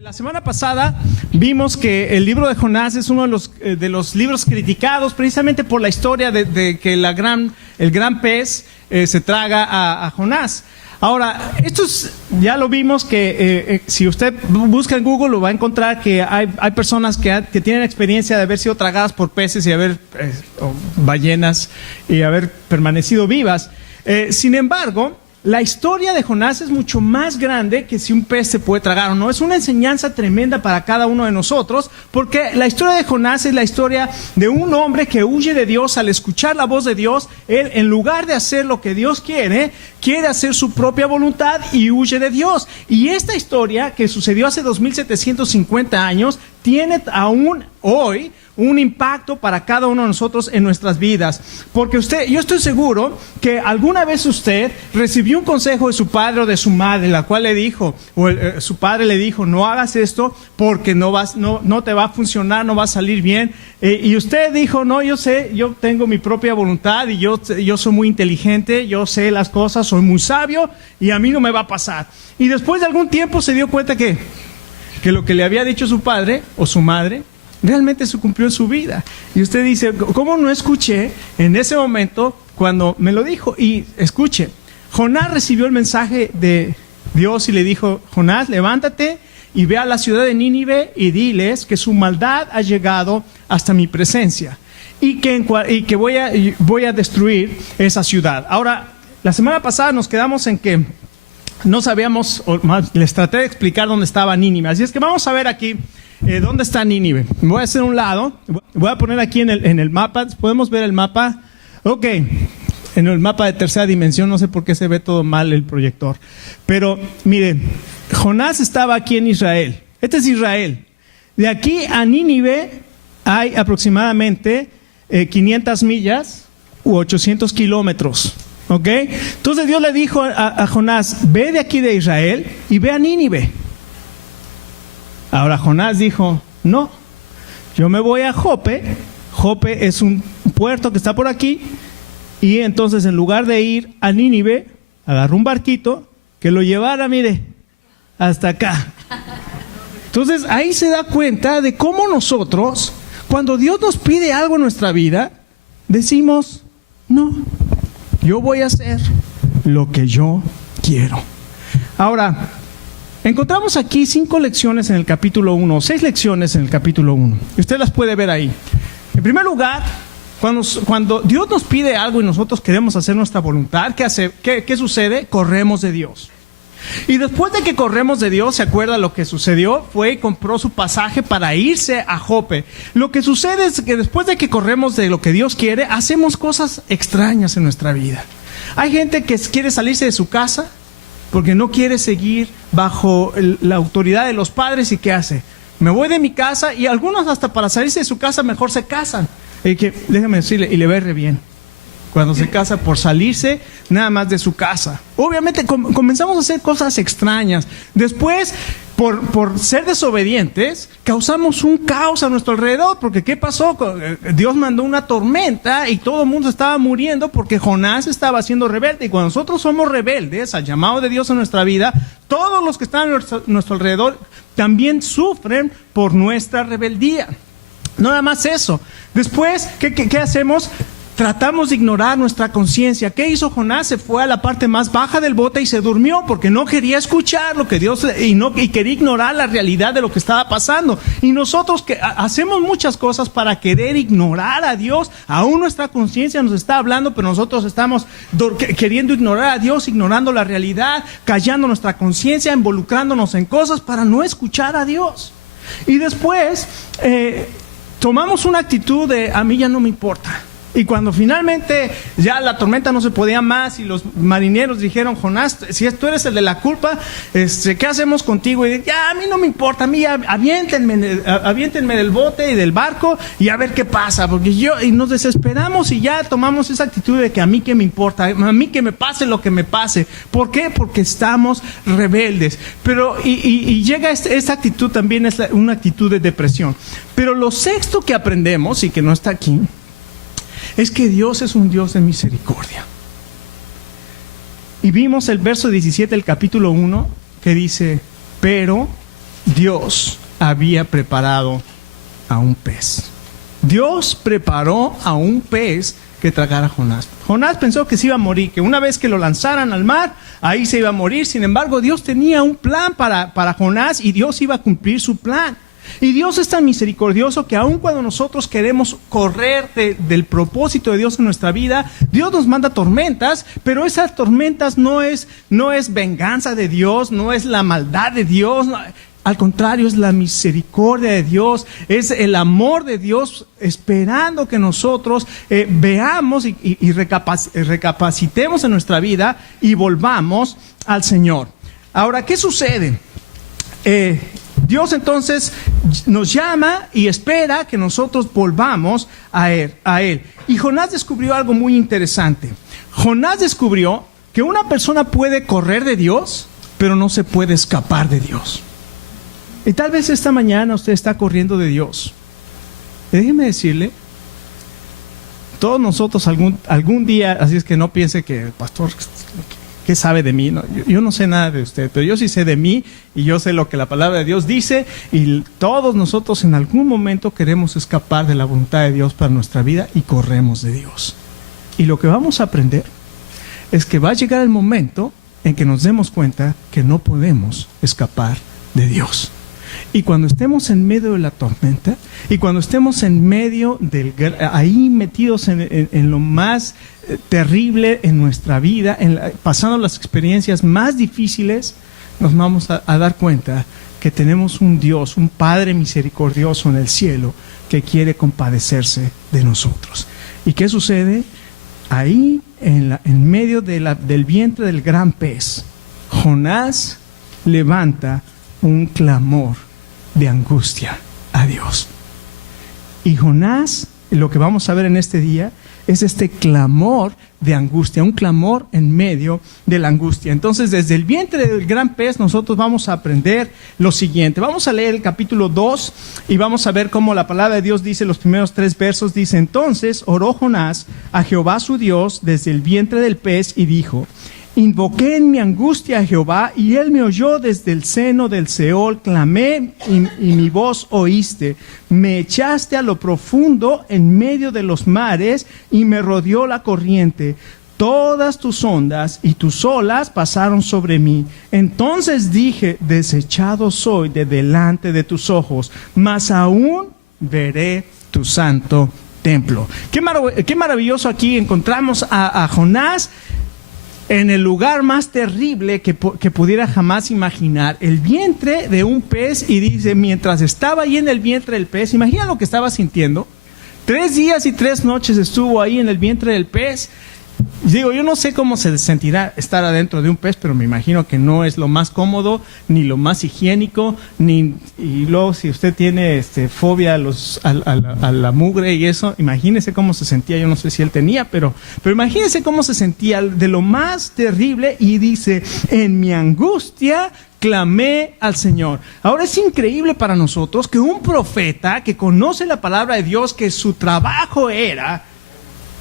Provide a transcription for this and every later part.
La semana pasada vimos que el libro de Jonás es uno de los libros criticados precisamente por la historia de que el gran pez se traga a Jonás. Ahora, ya lo vimos que si usted busca en Google lo va a encontrar que hay personas que tienen experiencia de haber sido tragadas por peces y o ballenas y haber permanecido vivas. Sin embargo, la historia de Jonás es mucho más grande que si un pez se puede tragar o no. Es una enseñanza tremenda para cada uno de nosotros, porque la historia de Jonás es la historia de un hombre que huye de Dios. Al escuchar la voz de Dios, él, en lugar de hacer lo que Dios quiere hacer su propia voluntad y huye de Dios. Y esta historia, que sucedió hace 2750 años, tiene aún hoy un impacto para cada uno de nosotros en nuestras vidas. Porque yo estoy seguro que alguna vez usted recibió un consejo de su padre o de su madre, la cual le dijo, su padre le dijo, no hagas esto porque no te va a funcionar, no va a salir bien. Y usted dijo, no, yo sé, yo tengo mi propia voluntad y yo soy muy inteligente, yo sé las cosas, soy muy sabio y a mí no me va a pasar. Y después de algún tiempo se dio cuenta que lo que le había dicho su padre o su madre realmente se cumplió en su vida. Y usted dice, ¿cómo no escuché en ese momento cuando me lo dijo? Y escuche, Jonás recibió el mensaje de Dios y le dijo, Jonás, levántate y ve a la ciudad de Nínive y diles que su maldad ha llegado hasta mi presencia y que voy a destruir esa ciudad. Ahora, la semana pasada nos quedamos en que no sabíamos, les traté de explicar dónde estaba Nínive. Así es que vamos a ver aquí dónde está Nínive. Me voy a hacer un lado, voy a poner aquí en el mapa. ¿Podemos ver el mapa? Ok, en el mapa de tercera dimensión, no sé por qué se ve todo mal el proyector. Pero miren, Jonás estaba aquí en Israel. Este es Israel. De aquí a Nínive hay aproximadamente 500 millas u 800 kilómetros. ¿Ok? Entonces Dios le dijo a Jonás, ve de aquí de Israel y ve a Nínive. Ahora Jonás dijo, no, yo me voy a Jope. Jope es un puerto que está por aquí. Y entonces en lugar de ir a Nínive, agarró un barquito que lo llevara, mire, hasta acá. Entonces ahí se da cuenta de cómo nosotros, cuando Dios nos pide algo en nuestra vida, decimos, no, yo voy a hacer lo que yo quiero. Ahora, encontramos aquí 5 lecciones en el capítulo 1, 6 lecciones en el capítulo 1. Y usted las puede ver ahí. En primer lugar, cuando Dios nos pide algo y nosotros queremos hacer nuestra voluntad, ¿qué sucede? Corremos de Dios. Y después de que corremos de Dios, ¿se acuerda lo que sucedió? Fue y compró su pasaje para irse a Jope. Lo que sucede es que después de que corremos de lo que Dios quiere, hacemos cosas extrañas en nuestra vida. Hay gente que quiere salirse de su casa porque no quiere seguir bajo la autoridad de los padres. ¿Y qué hace? Me voy de mi casa, y algunos hasta para salirse de su casa mejor se casan. Déjame decirle, y le va re bien cuando se casa por salirse nada más de su casa. Obviamente comenzamos a hacer cosas extrañas. Después, por ser desobedientes, causamos un caos a nuestro alrededor. Porque ¿qué pasó? Dios mandó una tormenta y todo el mundo estaba muriendo porque Jonás estaba siendo rebelde. Y cuando nosotros somos rebeldes al llamado de Dios en nuestra vida, todos los que están a nuestro alrededor también sufren por nuestra rebeldía. No nada más eso. Después, ¿qué hacemos? Tratamos de ignorar nuestra conciencia. ¿Qué hizo Jonás? Se fue a la parte más baja del bote y se durmió porque no quería escuchar lo que Dios y quería ignorar la realidad de lo que estaba pasando. Y nosotros hacemos muchas cosas para querer ignorar a Dios. Aún nuestra conciencia nos está hablando, pero nosotros estamos queriendo ignorar a Dios, ignorando la realidad, callando nuestra conciencia, involucrándonos en cosas para no escuchar a Dios. Y después tomamos una actitud de a mí ya no me importa. Y cuando finalmente ya la tormenta no se podía más y los marineros dijeron, Jonás, si tú eres el de la culpa, ¿qué hacemos contigo? Y ya a mí no me importa, a mí aviéntenme del bote y del barco y a ver qué pasa. Y nos desesperamos y ya tomamos esa actitud de que a mí qué me importa, a mí que me pase lo que me pase. ¿Por qué? Porque estamos rebeldes. Pero y llega esta actitud también, es una actitud de depresión. Pero lo sexto que aprendemos, y que no está aquí, es que Dios es un Dios de misericordia. Y vimos el verso 17 del capítulo 1 que dice, pero Dios había preparado a un pez. Dios preparó a un pez que tragara a Jonás. Jonás pensó que se iba a morir, que una vez que lo lanzaran al mar, ahí se iba a morir. Sin embargo, Dios tenía un plan para Jonás y Dios iba a cumplir su plan. Y Dios es tan misericordioso que aun cuando nosotros queremos correr del propósito de Dios en nuestra vida, Dios nos manda tormentas, pero esas tormentas no es venganza de Dios, no es la maldad de Dios. Al contrario, es la misericordia de Dios, es el amor de Dios esperando que nosotros veamos y recapacitemos en nuestra vida y volvamos al Señor. Ahora, ¿qué sucede? Dios entonces nos llama y espera que nosotros volvamos a Él. Y Jonás descubrió algo muy interesante. Jonás descubrió que una persona puede correr de Dios, pero no se puede escapar de Dios. Y tal vez esta mañana usted está corriendo de Dios. Y déjeme decirle, todos nosotros algún día, así es que no piense que el pastor, ¿qué sabe de mí? No, yo no sé nada de usted, pero yo sí sé de mí y yo sé lo que la palabra de Dios dice, y todos nosotros en algún momento queremos escapar de la voluntad de Dios para nuestra vida y corremos de Dios. Y lo que vamos a aprender es que va a llegar el momento en que nos demos cuenta que no podemos escapar de Dios. Y cuando estemos en medio de la tormenta, y cuando estemos en medio ahí metidos en lo más terrible en nuestra vida, pasando las experiencias más difíciles, nos vamos a dar cuenta que tenemos un Dios, un Padre misericordioso en el cielo que quiere compadecerse de nosotros. ¿Y qué sucede? Ahí en medio del vientre del gran pez, Jonás levanta un clamor de angustia a Dios. Y Jonás, lo que vamos a ver en este día, es este clamor de angustia, un clamor en medio de la angustia. Entonces, desde el vientre del gran pez, nosotros vamos a aprender lo siguiente. Vamos a leer el capítulo 2 y vamos a ver cómo la palabra de Dios dice, los primeros 3 versos, dice: entonces oró Jonás a Jehová su Dios desde el vientre del pez y dijo: invoqué en mi angustia a Jehová, y él me oyó desde el seno del Seol. Clamé y mi voz oíste. Me echaste a lo profundo en medio de los mares, y me rodeó la corriente. Todas tus ondas y tus olas pasaron sobre mí. Entonces dije: desechado soy de delante de tus ojos, mas aún veré tu santo templo. Qué maravilloso aquí encontramos a Jonás en el lugar más terrible que pudiera jamás imaginar, el vientre de un pez. Y dice, mientras estaba ahí en el vientre del pez, imagina lo que estaba sintiendo. 3 días y 3 noches estuvo ahí en el vientre del pez. Digo, yo no sé cómo se sentirá estar adentro de un pez, pero me imagino que no es lo más cómodo, ni lo más higiénico, y luego si usted tiene fobia a la mugre y eso, imagínese cómo se sentía. Yo no sé si él tenía, pero imagínese cómo se sentía de lo más terrible. Y dice: en mi angustia clamé al Señor. Ahora, es increíble para nosotros que un profeta que conoce la palabra de Dios, que su trabajo era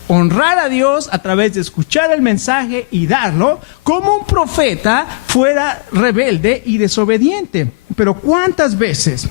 honrar a Dios a través de escuchar el mensaje y darlo, como un profeta fuera rebelde y desobediente. Pero ¿cuántas veces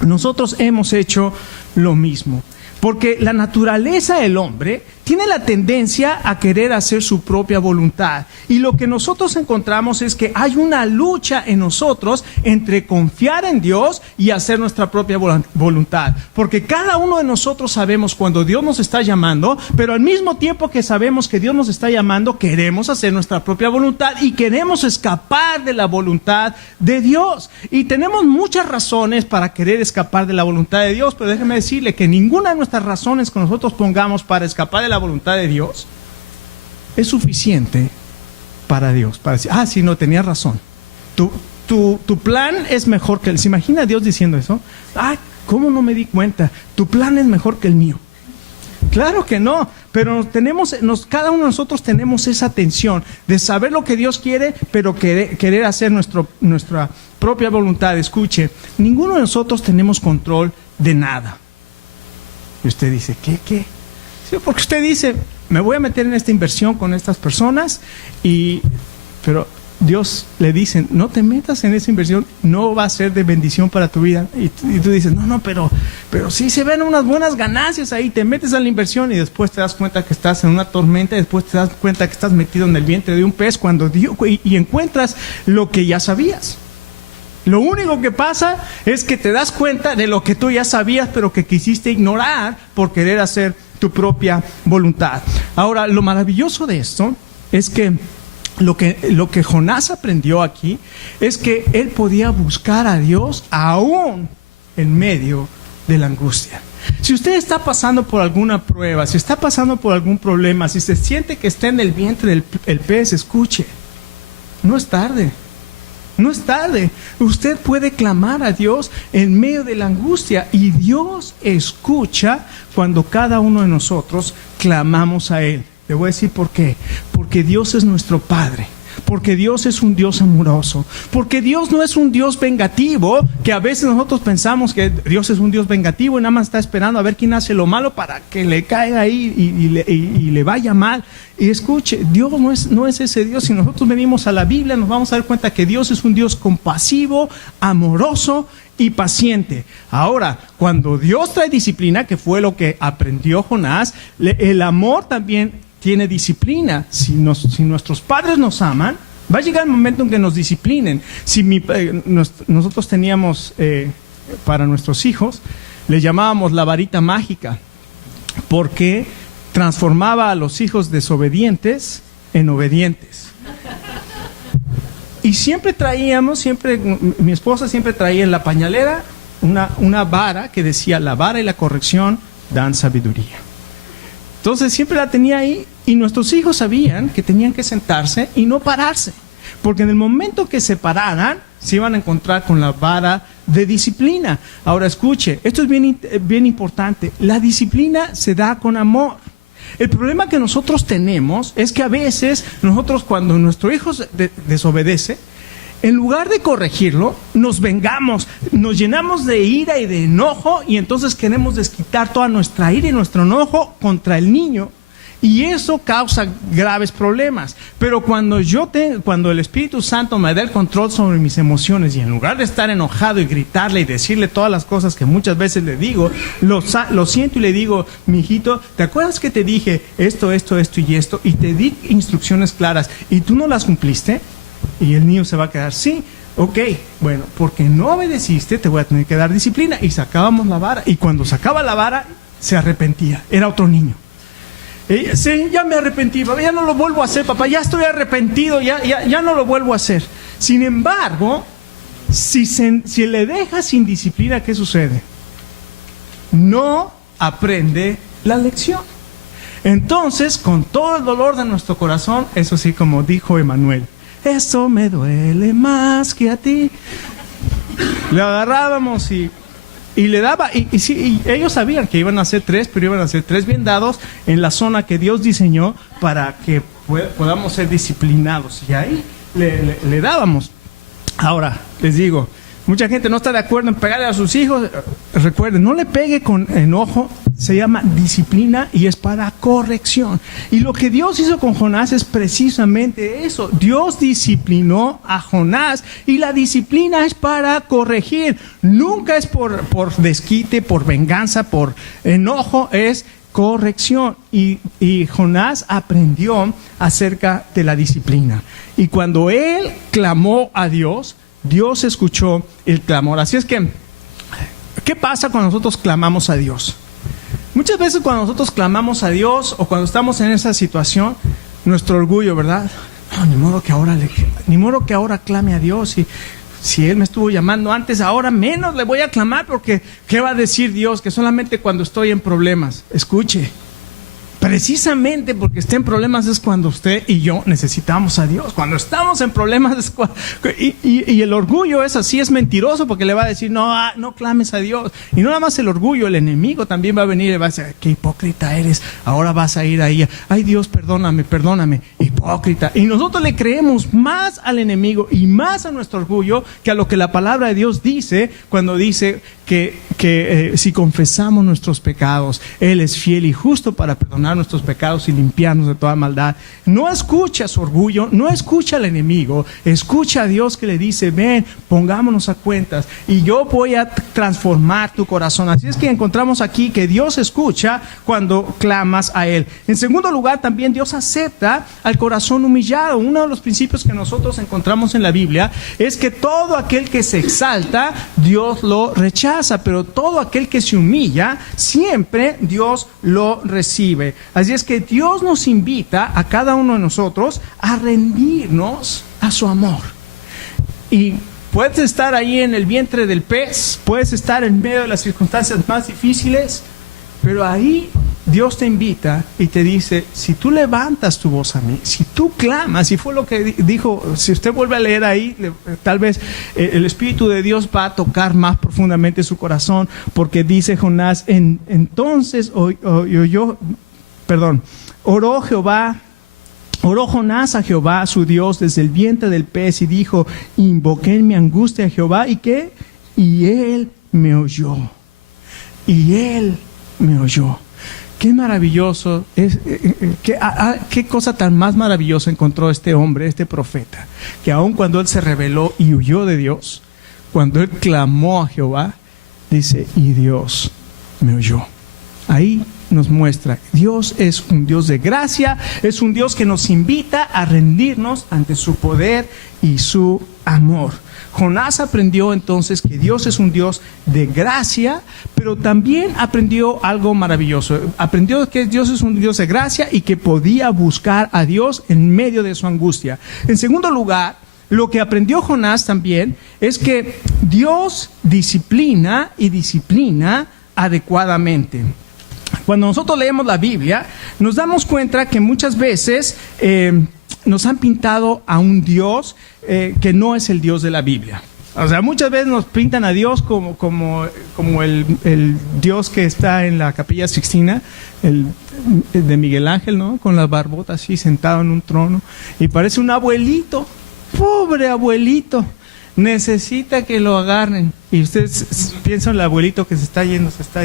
nosotros hemos hecho lo mismo? Porque la naturaleza del hombre tiene la tendencia a querer hacer su propia voluntad. Y lo que nosotros encontramos es que hay una lucha en nosotros entre confiar en Dios y hacer nuestra propia voluntad. Porque cada uno de nosotros sabemos cuando Dios nos está llamando, pero al mismo tiempo que sabemos que Dios nos está llamando, queremos hacer nuestra propia voluntad y queremos escapar de la voluntad de Dios. Y tenemos muchas razones para querer escapar de la voluntad de Dios, pero déjeme decirle que ninguna de nuestras razones que nosotros pongamos para escapar de la voluntad de Dios es suficiente para Dios, para decir: ah, sí, no, tenía razón, tu plan es mejor que el... ¿Se imagina Dios diciendo eso? Ah, ¿cómo no me di cuenta? Tu plan es mejor que el mío. Claro que no, pero cada uno de nosotros tenemos esa tensión de saber lo que Dios quiere, pero querer hacer nuestra propia voluntad. Escuche, ninguno de nosotros tenemos control de nada. Y usted dice: ¿qué? Sí, porque usted dice: me voy a meter en esta inversión con estas personas, pero Dios le dice, no te metas en esa inversión, no va a ser de bendición para tu vida. Y tú dices, no, pero sí se ven unas buenas ganancias ahí. Te metes a la inversión y después te das cuenta que estás en una tormenta, y después te das cuenta que estás metido en el vientre de un pez y encuentras lo que ya sabías. Lo único que pasa es que te das cuenta de lo que tú ya sabías, pero que quisiste ignorar por querer hacer tu propia voluntad. Ahora, lo maravilloso de esto es que lo que Jonás aprendió aquí es que él podía buscar a Dios aún en medio de la angustia. Si usted está pasando por alguna prueba, si está pasando por algún problema, si se siente que está en el vientre del pez, escuche, no es tarde. No es tarde. Usted puede clamar a Dios en medio de la angustia, y Dios escucha cuando cada uno de nosotros clamamos a Él. Le voy a decir por qué. Porque Dios es nuestro Padre. Porque Dios es un Dios amoroso. Porque Dios no es un Dios vengativo, que a veces nosotros pensamos que Dios es un Dios vengativo y nada más está esperando a ver quién hace lo malo para que le caiga ahí y le vaya mal. Y escuche, Dios no es ese Dios. Si nosotros venimos a la Biblia, nos vamos a dar cuenta que Dios es un Dios compasivo, amoroso y paciente. Ahora, cuando Dios trae disciplina, que fue lo que aprendió Jonás, el amor también tiene disciplina. Si nuestros padres nos aman, va a llegar el momento en que nos disciplinen. Nosotros teníamos para nuestros hijos, le llamábamos la varita mágica, porque transformaba a los hijos desobedientes en obedientes. Y mi esposa siempre traía en la pañalera una vara que decía: la vara y la corrección dan sabiduría. Entonces siempre la tenía ahí, y nuestros hijos sabían que tenían que sentarse y no pararse, porque en el momento que se pararan se iban a encontrar con la vara de disciplina. Ahora escuche, esto es bien importante. La disciplina se da con amor. El problema que nosotros tenemos es que a veces nosotros, cuando nuestro hijo desobedece, en lugar de corregirlo, nos vengamos, nos llenamos de ira y de enojo, y entonces queremos desquitar toda nuestra ira y nuestro enojo contra el niño, y eso causa graves problemas. Pero cuando el Espíritu Santo me da el control sobre mis emociones, y en lugar de estar enojado y gritarle y decirle todas las cosas que muchas veces le digo, lo siento y le digo: mi hijito, ¿te acuerdas que te dije esto y esto, y te di instrucciones claras y tú no las cumpliste? Y el niño se va a quedar: sí, ok, bueno, porque no obedeciste, te voy a tener que dar disciplina. Y sacábamos la vara, y cuando sacaba la vara se arrepentía, era otro niño. Sí, ya me arrepentí, papá, ya no lo vuelvo a hacer, papá, ya estoy arrepentido, ya no lo vuelvo a hacer. Sin embargo, si le dejas sin disciplina, ¿qué sucede? No aprende la lección. Entonces, con todo el dolor de nuestro corazón, eso sí, como dijo Emanuel, eso me duele más que a ti, le agarrábamos y le daba, y ellos sabían que iban a ser tres, pero iban a ser tres bien dados en la zona que Dios diseñó para que podamos ser disciplinados, y ahí le dábamos. Ahora, les digo, mucha gente no está de acuerdo en pegarle a sus hijos. Recuerden, no le pegue con enojo, se llama disciplina y es para corrección. Y lo que Dios hizo con Jonás es precisamente eso. Dios disciplinó a Jonás, y la disciplina es para corregir. Nunca es por desquite, por venganza, por enojo, es corrección. Y Jonás aprendió acerca de la disciplina. Y cuando él clamó a Dios, Dios escuchó el clamor. Así es que, ¿qué pasa cuando nosotros clamamos a Dios? Muchas veces cuando nosotros clamamos a Dios, o cuando estamos en esa situación, nuestro orgullo, ¿verdad? No, ni modo que ahora clame a Dios. Y si Él me estuvo llamando antes, ahora menos le voy a clamar, porque ¿qué va a decir Dios? Que solamente cuando estoy en problemas. Escuche, precisamente porque esté en problemas es cuando usted y yo necesitamos a Dios. Cuando estamos en problemas es y el orgullo es así, es mentiroso, porque le va a decir: no clames a Dios. Y no nada más el orgullo, el enemigo también va a venir y va a decir: qué hipócrita eres, ahora vas a ir ahí, ay Dios, perdóname, hipócrita. Y nosotros le creemos más al enemigo y más a nuestro orgullo que a lo que la palabra de Dios dice, cuando dice que si confesamos nuestros pecados, Él es fiel y justo para perdonar nuestros pecados y limpiarnos de toda maldad. No escucha su orgullo, no escucha al enemigo, escucha a Dios que le dice, ven, pongámonos a cuentas y yo voy a transformar tu corazón. Así es que encontramos aquí que Dios escucha cuando clamas a Él. En segundo lugar, también Dios acepta al corazón humillado. Uno de los principios que nosotros encontramos en la Biblia es que todo aquel que se exalta, Dios lo rechaza, pero todo aquel que se humilla, siempre Dios lo recibe. Así es que Dios nos invita a cada uno de nosotros a rendirnos a su amor. Y puedes estar ahí en el vientre del pez, puedes estar en medio de las circunstancias más difíciles, pero ahí Dios te invita y te dice, si tú levantas tu voz a mí, si tú clamas, y fue lo que dijo, si usted vuelve a leer ahí, tal vez el Espíritu de Dios va a tocar más profundamente su corazón, porque dice Jonás, entonces oró Jonás a Jehová, su Dios, desde el vientre del pez, y dijo, invoqué en mi angustia a Jehová, ¿y qué? Y él me oyó. Y él me oyó. Qué maravilloso, qué cosa tan más maravillosa encontró este hombre, este profeta, que aun cuando él se rebeló y huyó de Dios, cuando él clamó a Jehová, dice, y Dios me oyó. Ahí nos muestra, Dios es un Dios de gracia, es un Dios que nos invita a rendirnos ante su poder y su amor. Jonás aprendió entonces que Dios es un Dios de gracia, pero también aprendió algo maravilloso. Aprendió que Dios es un Dios de gracia y que podía buscar a Dios en medio de su angustia. En segundo lugar, lo que aprendió Jonás también es que Dios disciplina y disciplina adecuadamente. Cuando nosotros leemos la Biblia, nos damos cuenta que muchas veces nos han pintado a un Dios que no es el Dios de la Biblia. O sea, muchas veces nos pintan a Dios como el Dios que está en la Capilla Sixtina, el de Miguel Ángel, ¿no? Con las barbotas así, sentado en un trono. Y parece un abuelito, pobre abuelito. Necesita que lo agarren. Y ustedes piensan el abuelito que se está yendo, se está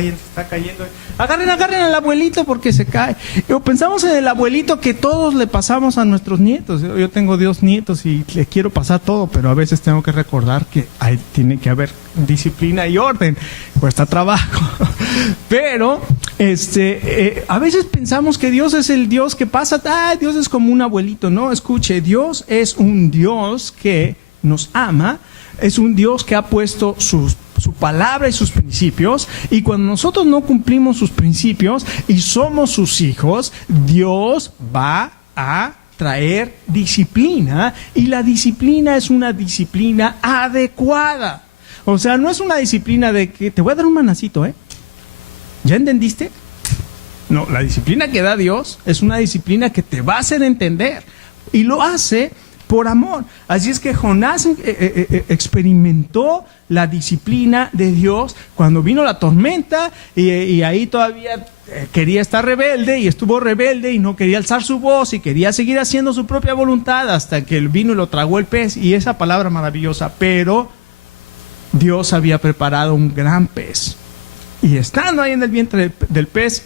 cayendo. Agarren al abuelito porque se cae. O pensamos en el abuelito que todos le pasamos a nuestros nietos. Yo tengo 2 nietos y le quiero pasar todo, pero a veces tengo que recordar que tiene que haber disciplina y orden. Cuesta trabajo. Pero a veces pensamos que Dios es el Dios que pasa. Dios es como un abuelito. No, escuche, Dios es un Dios que nos ama, es un Dios que ha puesto su palabra y sus principios, y cuando nosotros no cumplimos sus principios y somos sus hijos, Dios va a traer disciplina, y la disciplina es una disciplina adecuada. O sea, no es una disciplina de que te voy a dar un manacito, ¿ya entendiste? No, la disciplina que da Dios es una disciplina que te va a hacer entender, y lo hace por amor. Así es que Jonás experimentó la disciplina de Dios cuando vino la tormenta, y ahí todavía quería estar rebelde, y estuvo rebelde y no quería alzar su voz y quería seguir haciendo su propia voluntad hasta que vino y lo tragó el pez, y esa palabra maravillosa. Pero Dios había preparado un gran pez, y estando ahí en el vientre del pez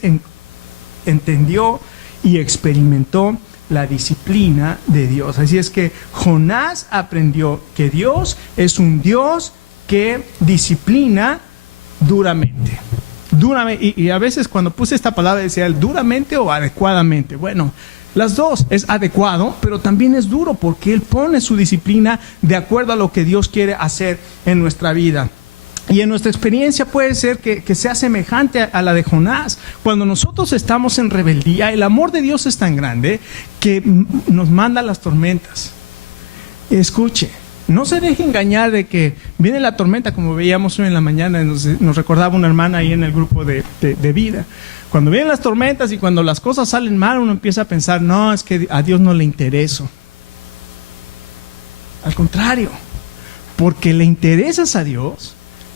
entendió y experimentó la disciplina de Dios. Así es que Jonás aprendió que Dios es un Dios que disciplina duramente. Y a veces cuando puse esta palabra decía duramente o adecuadamente. Bueno, las dos, es adecuado, pero también es duro, porque Él pone su disciplina de acuerdo a lo que Dios quiere hacer en nuestra vida. Y en nuestra experiencia puede ser que sea semejante a la de Jonás. Cuando nosotros estamos en rebeldía, el amor de Dios es tan grande que nos manda las tormentas. Escuche, no se deje engañar de que viene la tormenta, como veíamos hoy en la mañana, nos recordaba una hermana ahí en el grupo de vida. Cuando vienen las tormentas y cuando las cosas salen mal, uno empieza a pensar, no, es que a Dios no le intereso. Al contrario, porque le interesas a Dios,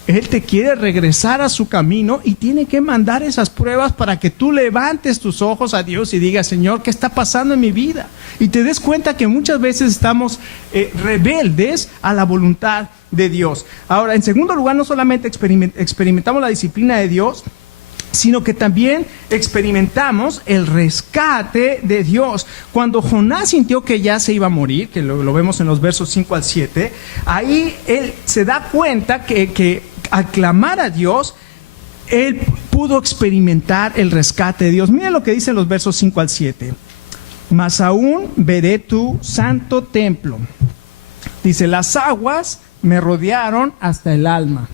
Él te quiere regresar a su camino y tiene que mandar esas pruebas para que tú levantes tus ojos a Dios y digas, Señor, ¿qué está pasando en mi vida? Y te des cuenta que muchas veces estamos rebeldes a la voluntad de Dios. Ahora, en segundo lugar, no solamente experimentamos la disciplina de Dios, sino que también experimentamos el rescate de Dios. Cuando Jonás sintió que ya se iba a morir, que lo vemos en los versos 5 al 7, ahí él se da cuenta que al clamar a Dios, él pudo experimentar el rescate de Dios. Miren lo que dicen los versos 5 al 7. Mas aún veré tu santo templo. Dice, las aguas me rodearon hasta el alma.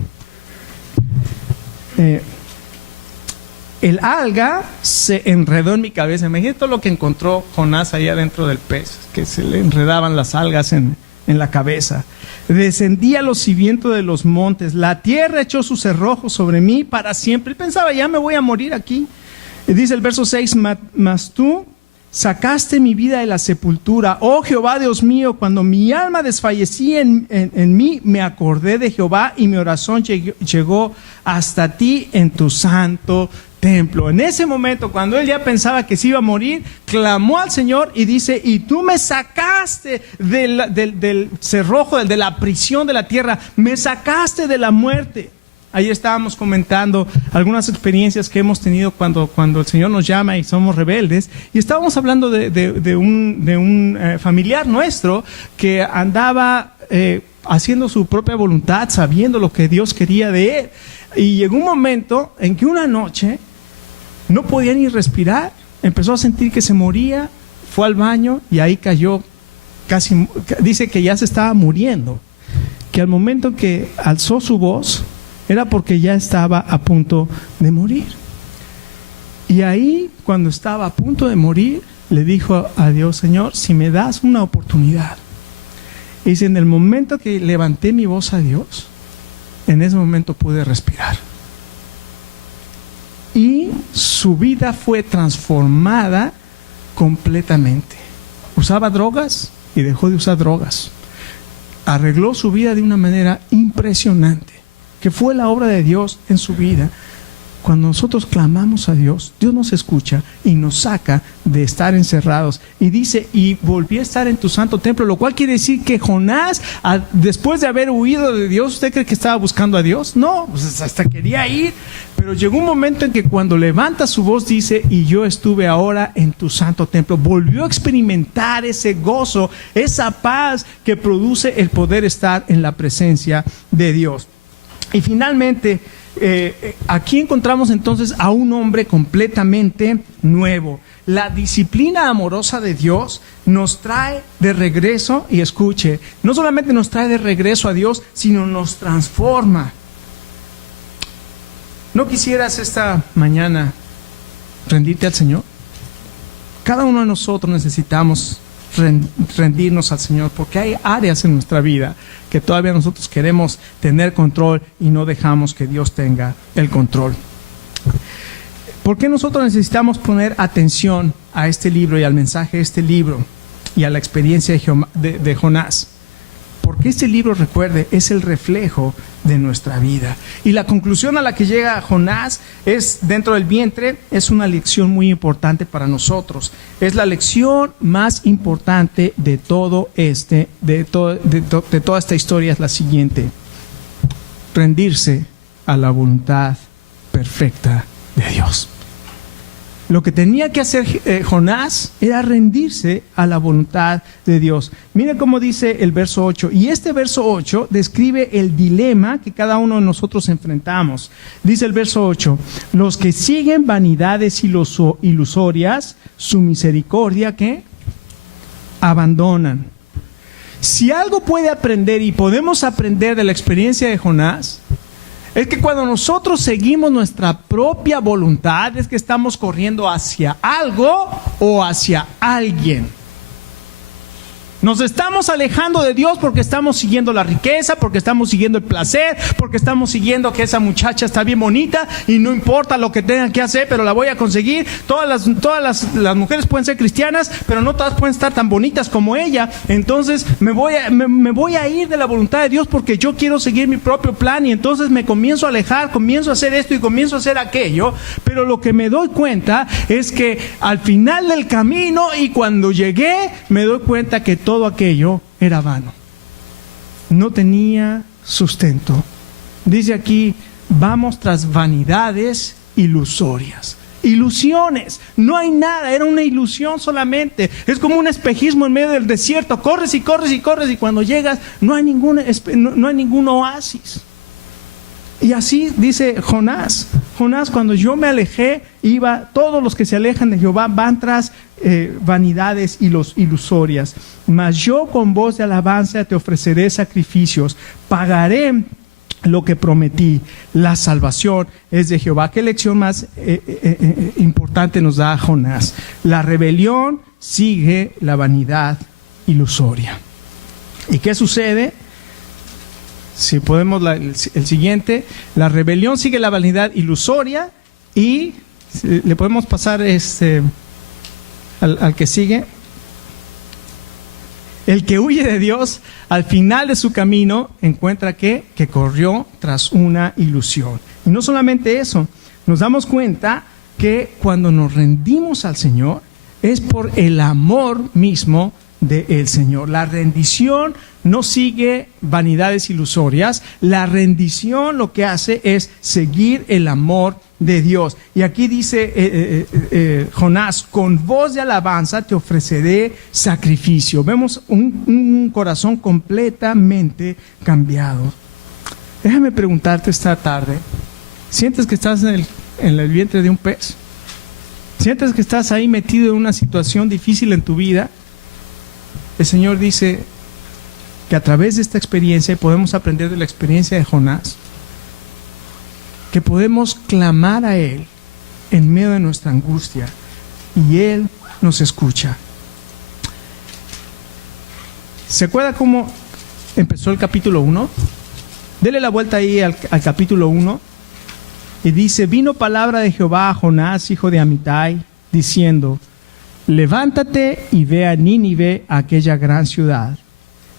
El alga se enredó en mi cabeza. Imagínate todo lo que encontró Jonás ahí adentro del pez, que se le enredaban las algas en la cabeza. Descendí a los cimientos de los montes. La tierra echó sus cerrojos sobre mí para siempre. Él pensaba, ya me voy a morir aquí. Y dice el verso 6, mas tú sacaste mi vida de la sepultura. Oh Jehová, Dios mío, cuando mi alma desfallecía en mí, me acordé de Jehová y mi oración llegó hasta ti en tu santo templo. En ese momento, cuando él ya pensaba que se iba a morir, clamó al Señor y dice, y tú me sacaste del cerrojo, de la prisión de la tierra, me sacaste de la muerte. Ayer estábamos comentando algunas experiencias que hemos tenido cuando el Señor nos llama y somos rebeldes, y estábamos hablando de un familiar nuestro que andaba haciendo su propia voluntad, sabiendo lo que Dios quería de él. Y llegó un momento en que una noche no podía ni respirar, empezó a sentir que se moría, fue al baño y ahí cayó, casi, dice que ya se estaba muriendo, que al momento que alzó su voz era porque ya estaba a punto de morir. Y ahí, cuando estaba a punto de morir, le dijo a Dios, Señor, si me das una oportunidad. Y dice, en el momento que levanté mi voz a Dios, en ese momento pude respirar. Y su vida fue transformada completamente. Usaba drogas y dejó de usar drogas. Arregló su vida de una manera impresionante, que fue la obra de Dios en su vida. Cuando nosotros clamamos a Dios, Dios nos escucha y nos saca de estar encerrados. Y dice, y volví a estar en tu santo templo, lo cual quiere decir que Jonás, después de haber huido de Dios, ¿usted cree que estaba buscando a Dios? No, pues hasta quería ir. Pero llegó un momento en que cuando levanta su voz dice, y yo estuve ahora en tu santo templo. Volvió a experimentar ese gozo, esa paz que produce el poder estar en la presencia de Dios. Y finalmente, aquí encontramos entonces a un hombre completamente nuevo. La disciplina amorosa de Dios nos trae de regreso, y escuche, no solamente nos trae de regreso a Dios, sino nos transforma. ¿No quisieras esta mañana rendirte al Señor? Cada uno de nosotros necesitamos rendirnos al Señor, porque hay áreas en nuestra vida que todavía nosotros queremos tener control y no dejamos que Dios tenga el control. ¿Por qué nosotros necesitamos poner atención a este libro y al mensaje de este libro y a la experiencia de Jonás? Porque este libro, recuerde, es el reflejo de nuestra vida. Y la conclusión a la que llega Jonás es, dentro del vientre, es una lección muy importante para nosotros. Es la lección más importante de toda esta historia, es la siguiente: rendirse a la voluntad perfecta de Dios. Lo que tenía que hacer Jonás era rendirse a la voluntad de Dios. Miren cómo dice el verso 8. Y este verso 8 describe el dilema que cada uno de nosotros enfrentamos. Dice el verso 8: los que siguen vanidades ilusorias, su misericordia, ¿qué? Abandonan. Si algo puede aprender y podemos aprender de la experiencia de Jonás, es que cuando nosotros seguimos nuestra propia voluntad, es que estamos corriendo hacia algo o hacia alguien. Nos estamos alejando de Dios porque estamos siguiendo la riqueza, porque estamos siguiendo el placer, porque estamos siguiendo que esa muchacha está bien bonita y no importa lo que tengan que hacer, pero la voy a conseguir. Todas las mujeres pueden ser cristianas, pero no todas pueden estar tan bonitas como ella. Entonces me voy a ir de la voluntad de Dios porque yo quiero seguir mi propio plan, y entonces me comienzo a alejar, comienzo a hacer esto y comienzo a hacer aquello. Pero lo que me doy cuenta es que al final del camino, y cuando llegué, me doy cuenta que todo aquello era vano. No tenía sustento. Dice aquí, vamos tras vanidades ilusorias. Ilusiones, no hay nada, era una ilusión solamente. Es como un espejismo en medio del desierto. Corres y corres y corres y cuando llegas no hay ningún oasis. Y así dice Jonás. Jonás, cuando yo me alejé, todos los que se alejan de Jehová van tras vanidades ilusorias. Mas yo con voz de alabanza te ofreceré sacrificios, pagaré lo que prometí. La salvación es de Jehová. ¿Qué lección más importante nos da Jonás? La rebelión sigue la vanidad ilusoria. ¿Y qué sucede? Si podemos, el siguiente, la rebelión sigue la vanidad ilusoria y le podemos pasar al que sigue. El que huye de Dios, al final de su camino, encuentra que corrió tras una ilusión. Y no solamente eso, nos damos cuenta que cuando nos rendimos al Señor, es por el amor mismo del Señor. La rendición no sigue vanidades ilusorias. La rendición lo que hace es seguir el amor de Dios. Y aquí dice Jonás, con voz de alabanza te ofreceré sacrificio. Vemos un corazón completamente cambiado. Déjame preguntarte esta tarde, ¿sientes que estás en el vientre de un pez? ¿Sientes que estás ahí metido en una situación difícil en tu vida? El Señor dice que a través de esta experiencia, y podemos aprender de la experiencia de Jonás, que podemos clamar a Él en medio de nuestra angustia y Él nos escucha. ¿Se acuerda cómo empezó el capítulo 1? Dele la vuelta ahí al capítulo 1 y dice: vino palabra de Jehová a Jonás, hijo de Amitai, diciendo: levántate y ve a Nínive, aquella gran ciudad,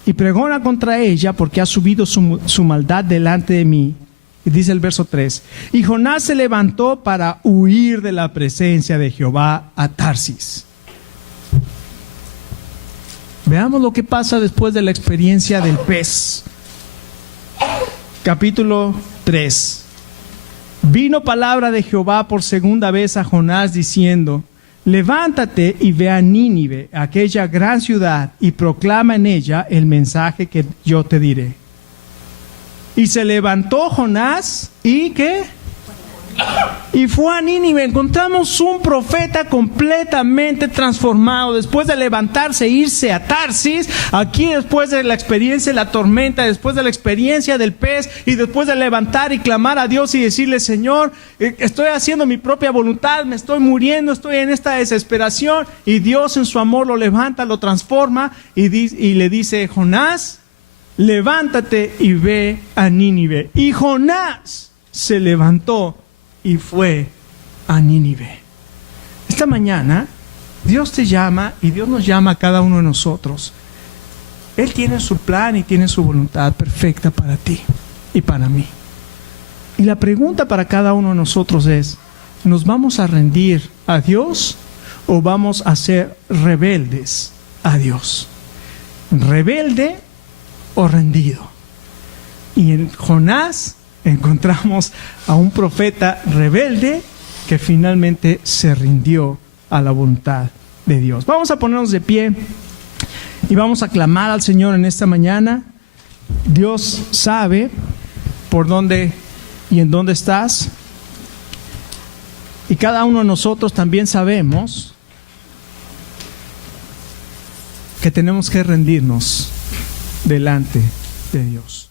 y pregona contra ella, porque ha subido su maldad delante de mí. Y dice el verso 3: y Jonás se levantó para huir de la presencia de Jehová a Tarsis. Veamos lo que pasa después de la experiencia del pez. Capítulo 3. Vino palabra de Jehová por segunda vez a Jonás, diciendo: levántate y ve a Nínive, aquella gran ciudad, y proclama en ella el mensaje que yo te diré. Y se levantó Jonás, ¿y qué? Y fue a Nínive. Encontramos un profeta completamente transformado. Después de levantarse e irse a Tarsis, aquí después de la experiencia de la tormenta, después de la experiencia del pez, y después de levantar y clamar a Dios y decirle: Señor, estoy haciendo mi propia voluntad, me estoy muriendo, estoy en esta desesperación. Y Dios en su amor lo levanta, lo transforma y le dice: Jonás, levántate y ve a Nínive. Y Jonás se levantó y fue a Nínive. Esta mañana Dios te llama y Dios nos llama a cada uno de nosotros. Él tiene su plan y tiene su voluntad perfecta para ti y para mí. Y la pregunta para cada uno de nosotros es: ¿nos vamos a rendir a Dios o vamos a ser rebeldes a Dios? ¿Rebelde o rendido? Y en Jonás encontramos a un profeta rebelde que finalmente se rindió a la voluntad de Dios. Vamos a ponernos de pie y vamos a clamar al Señor en esta mañana. Dios sabe por dónde y en dónde estás. Y cada uno de nosotros también sabemos que tenemos que rendirnos delante de Dios.